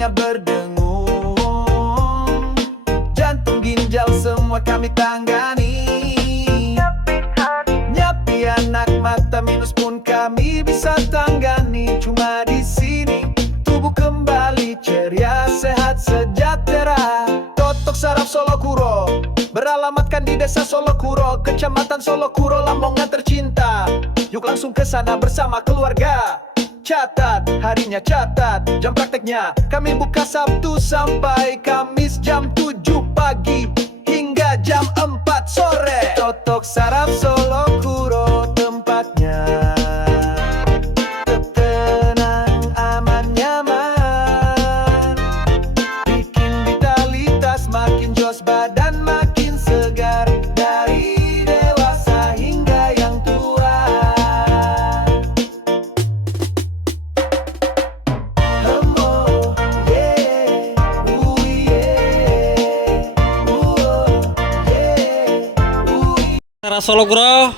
telinga berdengung, jantung ginjal semua kami tangani. Nyapi anak mata minus pun kami bisa tanggani. Cuma di sini tubuh kembali ceria, sehat sejahtera. Totok saraf Solokuro beralamatkan di desa Solokuro, kecamatan Solokuro, Lamongan tercinta. Yuk langsung ke sana bersama keluarga. Catat harinya, catat jam prakteknya. Kami buka Sabtu sampai Kamis jam 7 pagi hingga jam 4 sore. Totok saraf Solokuro tempatnya. Tenang, aman, nyaman, bikin vitalitas makin jos, badan makin segar. Dari dewasa hingga yang tua. Hemo, yeah, yeah, yeah, Cara Solokuro